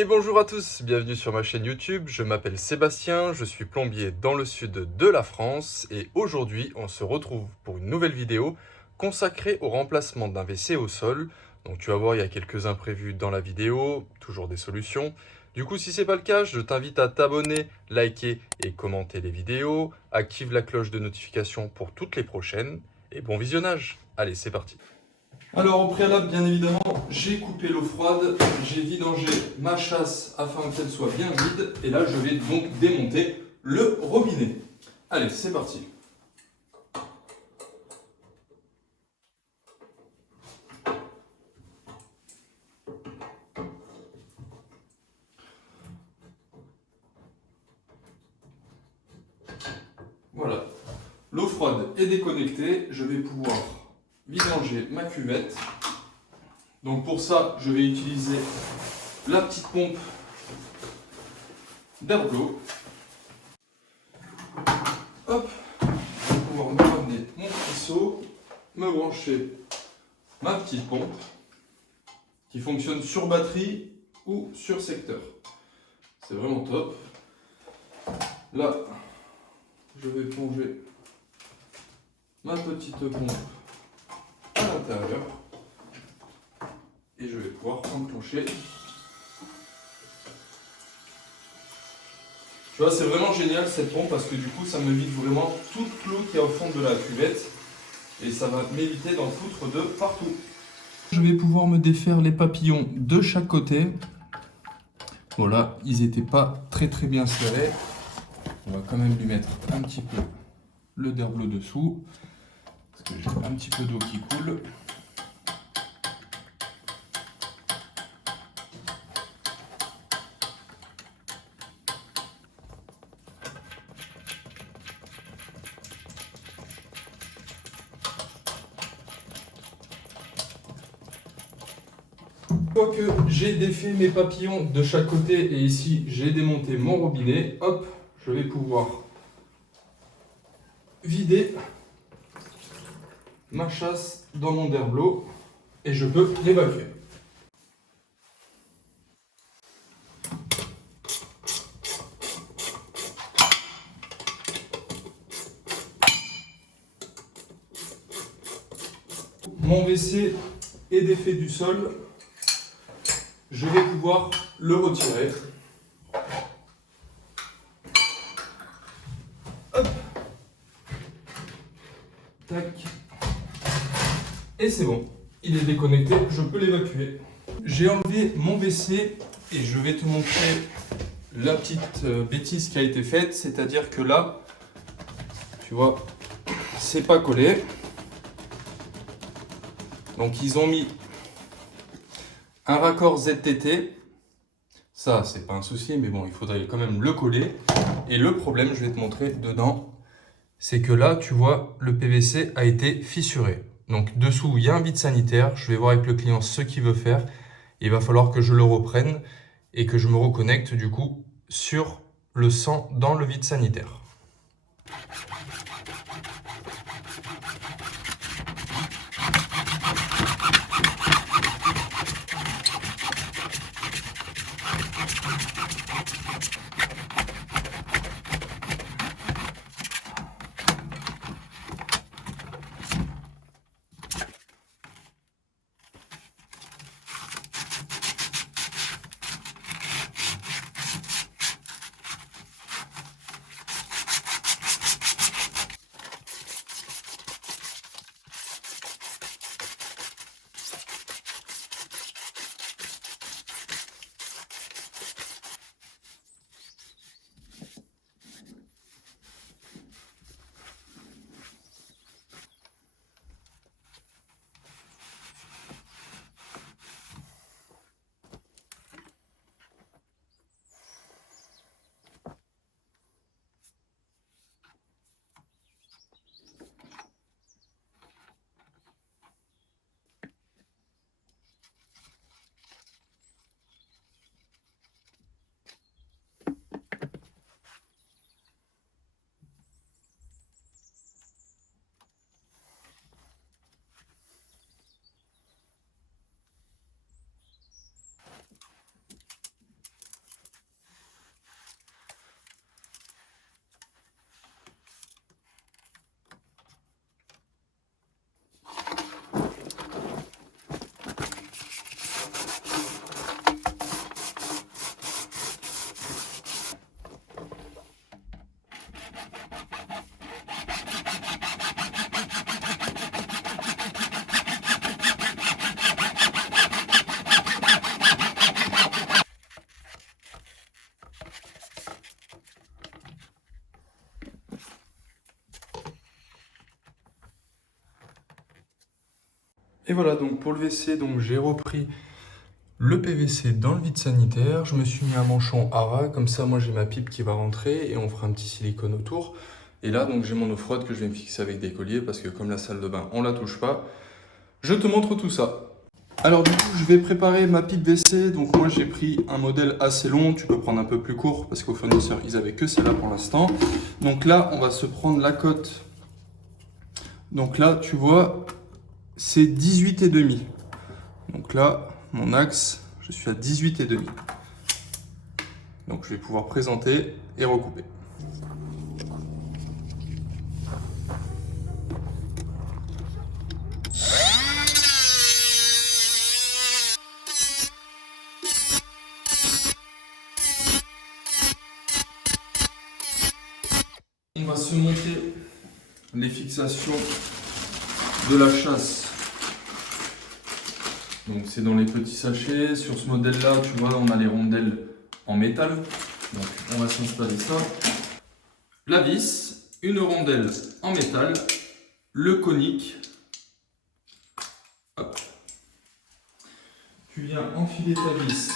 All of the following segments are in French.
Et bonjour à tous, bienvenue sur ma chaîne YouTube, je m'appelle Sébastien, je suis plombier dans le sud de la France et aujourd'hui on se retrouve pour une nouvelle vidéo consacrée au remplacement d'un WC au sol. Donc tu vas voir, il y a quelques imprévus dans la vidéo, toujours des solutions. Du coup, si ce n'est pas le cas, je t'invite à t'abonner, liker et commenter les vidéos, active la cloche de notification pour toutes les prochaines et bon visionnage. Allez, c'est parti. Alors au préalable, bien évidemment, j'ai coupé l'eau froide, j'ai vidangé ma chasse afin qu'elle soit bien vide, et là je vais donc démonter le robinet. Allez, c'est parti. Voilà, l'eau froide est déconnectée, je vais pouvoir vidanger ma cuvette. Donc pour ça, je vais utiliser la petite pompe d'Herblo. Hop, je vais pouvoir me ramener mon petit seau, me brancher ma petite pompe qui fonctionne sur batterie ou sur secteur. C'est vraiment top. Là, je vais plonger ma petite pompe à l'intérieur et je vais pouvoir enclencher. Tu vois, c'est vraiment génial cette pompe parce que du coup, ça me vide vraiment toute l'eau qui est au fond de la cuvette et ça va m'éviter d'en foutre de partout. Je vais pouvoir me défaire les papillons de chaque côté. Voilà, ils n'étaient pas très bien serrés. On va quand même lui mettre un petit peu le Herblo dessous parce que j'ai un petit peu d'eau qui coule. Une fois que j'ai défait mes papillons de chaque côté et ici j'ai démonté mon robinet, hop, je vais pouvoir vider ma chasse dans mon Herblo et je peux l'évacuer. Mon WC est défait du sol, je vais pouvoir le retirer. Hop. Tac. Et c'est bon, il est déconnecté, je peux l'évacuer. J'ai enlevé mon WC et je vais te montrer la petite bêtise qui a été faite, c'est-à-dire que là, tu vois, c'est pas collé. Donc ils ont mis un raccord ZTT. Ça, c'est pas un souci, mais bon, il faudrait quand même le coller. Et le problème, je vais te montrer dedans, c'est que là, tu vois, le PVC a été fissuré. Donc dessous, il y a un vide sanitaire. Je vais voir avec le client ce qu'il veut faire. Il va falloir que je le reprenne et que je me reconnecte du coup sur le sang dans le vide sanitaire. Et voilà, donc pour le WC, donc j'ai repris le PVC dans le vide sanitaire. Je me suis mis un manchon à ras, comme ça moi j'ai ma pipe qui va rentrer et on fera un petit silicone autour. Et là donc j'ai mon eau froide que je vais me fixer avec des colliers parce que comme la salle de bain on la touche pas, je te montre tout ça. Alors du coup je vais préparer ma pipe WC. Donc moi j'ai pris un modèle assez long, tu peux prendre un peu plus court parce qu'au fournisseur ils avaient que celle-là pour l'instant. Donc là on va se prendre la cote. Donc là tu vois c'est 18,5. Donc là mon axe je suis à 18,5. Donc je vais pouvoir présenter et recouper. On va se monter les fixations de la chasse. Donc c'est dans les petits sachets. Sur ce modèle-là, tu vois, on a les rondelles en métal. Donc on va s'installer ça. La vis, une rondelle en métal, le conique. Hop. Tu viens enfiler ta vis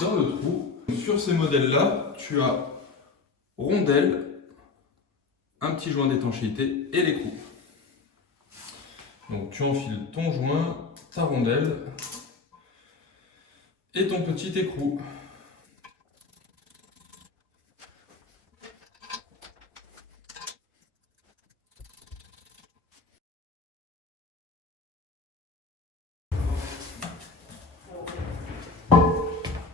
dans le trou. Sur ces modèles-là, tu as rondelle, un petit joint d'étanchéité et l'écrou. Donc tu enfiles ton joint, ta rondelle et ton petit écrou.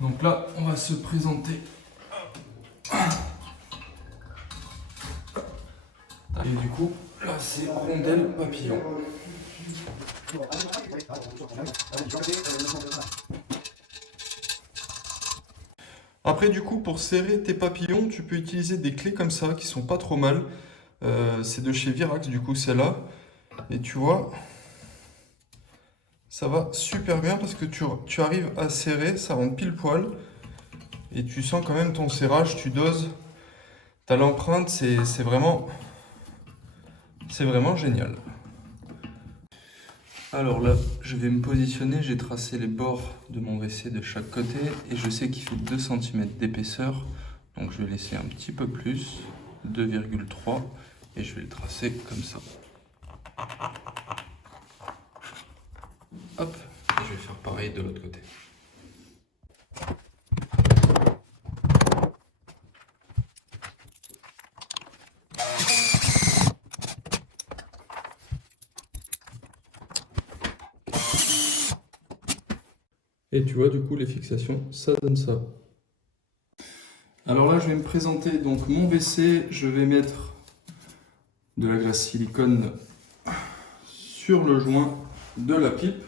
Donc là, on va se présenter. Et du coup, là c'est rondelle papillon. Après du coup, pour serrer tes papillons, tu peux utiliser des clés comme ça qui sont pas trop mal. C'est de chez Virax du coup celle-là. Et tu vois, ça va super bien parce que tu arrives à serrer, ça rentre pile poil. Et tu sens quand même ton serrage, tu doses. T'as l'empreinte, c'est vraiment génial. Alors là, je vais me positionner, j'ai tracé les bords de mon WC de chaque côté et je sais qu'il fait 2 cm d'épaisseur. Donc je vais laisser un petit peu plus, 2,3 et je vais le tracer comme ça. Hop, et je vais faire pareil de l'autre côté. Et tu vois, du coup, les fixations, ça donne ça. Alors là, je vais me présenter donc mon WC. Je vais mettre de la glace silicone sur le joint de la pipe.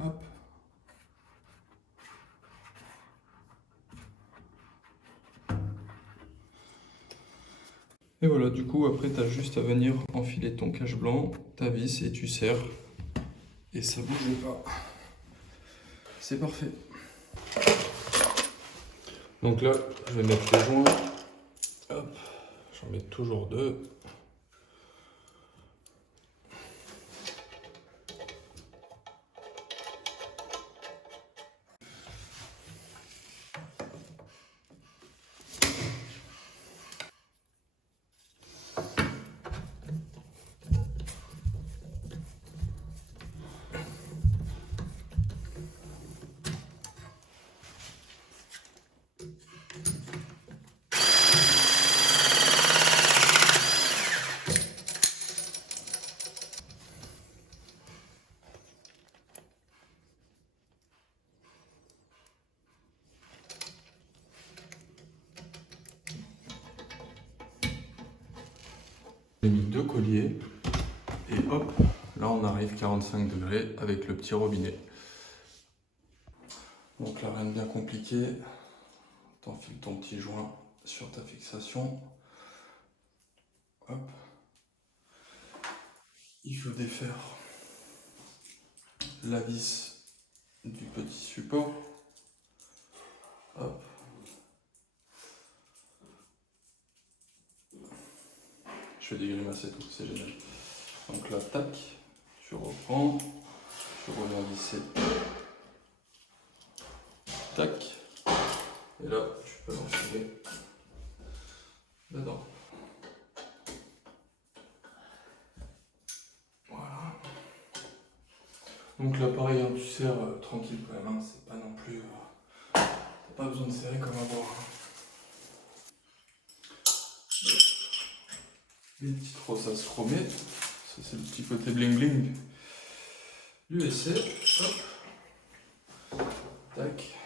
Hop. Et voilà, du coup, après, tu as juste à venir enfiler ton cache blanc, ta vis, et tu serres. Et ça bouge pas. C'est parfait. Donc là, je vais mettre les joints. Hop, j'en mets toujours 2. J'ai mis 2 colliers et hop, là on arrive 45 degrés avec le petit robinet. Donc là rien de bien compliqué, t'enfiles ton petit joint sur ta fixation. Hop. Il faut défaire la vis du petit support. Hop. je fais des grimaces et tout, c'est génial. Donc là, tac, tu reprends, tu reviens visser, tac, et là, tu peux l'enfiler dedans. Voilà. Donc là, pareil, hein, tu serres tranquille quand même, hein, c'est pas non plus... t'as pas besoin de serrer comme un bois. Les petites rosasses chromées, ça c'est le petit côté bling bling du essai. Hop, tac,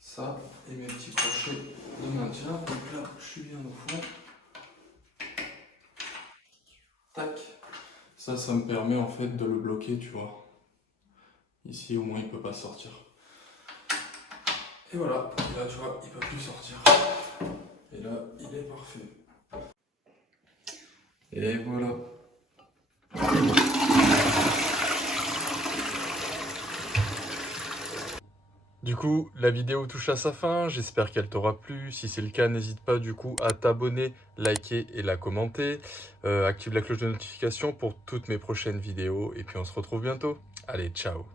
ça et mes petits crochets de maintien. Donc là, je suis bien au fond. Tac, ça me permet en fait de le bloquer, tu vois. Ici au moins il peut pas sortir. Et voilà, et là tu vois, il peut plus sortir. Et là, il est parfait. Et voilà. Du coup, la vidéo touche à sa fin, j'espère qu'elle t'aura plu. Si c'est le cas, n'hésite pas du coup à t'abonner, liker et la commenter. Active la cloche de notification pour toutes mes prochaines vidéos et puis on se retrouve bientôt. Allez, ciao!